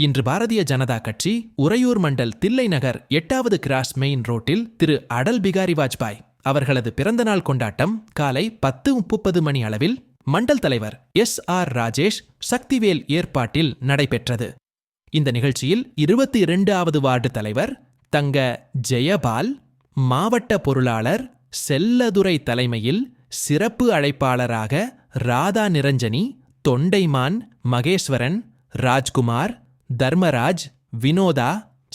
இன்று பாரதிய ஜனதா கட்சி உறையூர் மண்டல் தில்லை நகர் எட்டாவது கிராஸ் மெயின் ரோட்டில் திரு அடல் பிகாரி வாஜ்பாய் அவர்களது பிறந்தநாள் கொண்டாட்டம் காலை பத்து முப்பது மணி அளவில் மண்டல் தலைவர் எஸ் ஆர் ராஜேஷ் சக்திவேல் ஏற்பாட்டில் நடைபெற்றது. இந்த நிகழ்ச்சியில் இருபத்தி இரண்டாவது வார்டு தலைவர் தங்க ஜெயபால் மாவட்ட பொருளாளர் செல்லதுரை தலைமையில் சிறப்பு அழைப்பாளராக ராதா நிரஞ்சனி தொண்டைமான் மகேஸ்வரன் ராஜ்குமார் தர்மராஜ் வினோதா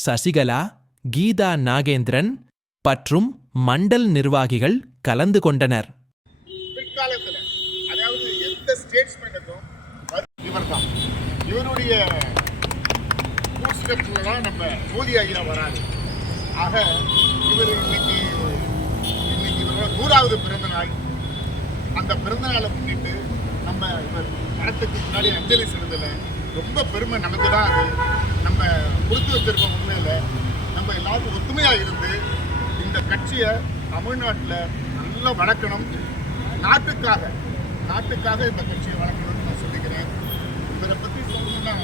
சசிகலா கீதா நாகேந்திரன் மற்றும் மண்டல் நிர்வாகிகள் கலந்து கொண்டனர். பிற்காலத்தில் அதாவது எந்த ஸ்டேட்ஸ்மேனுக்கும் இவர் தான் இவருடைய ஸ்டெப்ஸில் தான் நம்ம மோதி ஐயா ஆக இவர் இன்னைக்கு இன்னைக்கு இவரோட நூறாவது பிறந்த நாள். அந்த பிறந்த நாளை முன்னிட்டு நம்ம இவர் படத்துக்கு முன்னாடி அஞ்சலி செலுத்தலை. ரொம்ப பெருமை நமக்கு தான் அது நம்ம கொடுத்து வச்சிருக்கோம் உண்மையில் நம்ம எல்லாரும் ஒத்துமையாக இருந்து இந்த கட்சியை தமிழ்நாட்டில் நல்லா வளர்க்கணும். நாட்டுக்காக நாட்டுக்காக இந்த கட்சியை வளர்க்கணும்னு நான் சொல்லிக்கிறேன். இவரை பற்றி சொல்லணும்னா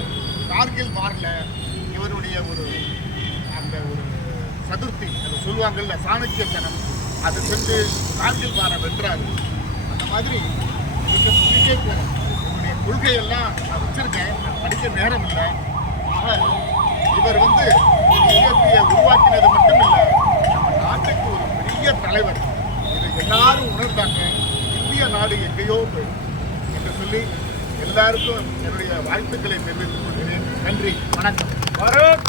கார்கில் வாரில் இவருடைய ஒரு அந்த ஒரு சதுர்த்தி அது சொல்லுவாங்கல்ல சாணக்கியத்தனம். அதை செஞ்சு கார்கில் வாரை வென்றாரு. அந்த மாதிரி மிக சொல்லிட்டே போகணும் கொள்கையெல்லாம் நான் வச்சிருக்கேன். படிக்க நேரம் இல்லை ஆக இவர் வந்து பிஜேபியை உருவாக்கினது மட்டும் இல்லை நம்ம நாட்டுக்கு ஒரு பெரிய தலைவர். இதை எல்லாரும் உணர்ந்தாங்க. இந்திய நாடு எங்கேயோ போயிடும் என்று சொல்லி எல்லாருக்கும் என்னுடைய வாழ்த்துக்களை தெரிவித்துக் கொள்கிறேன். நன்றி. வணக்கம்.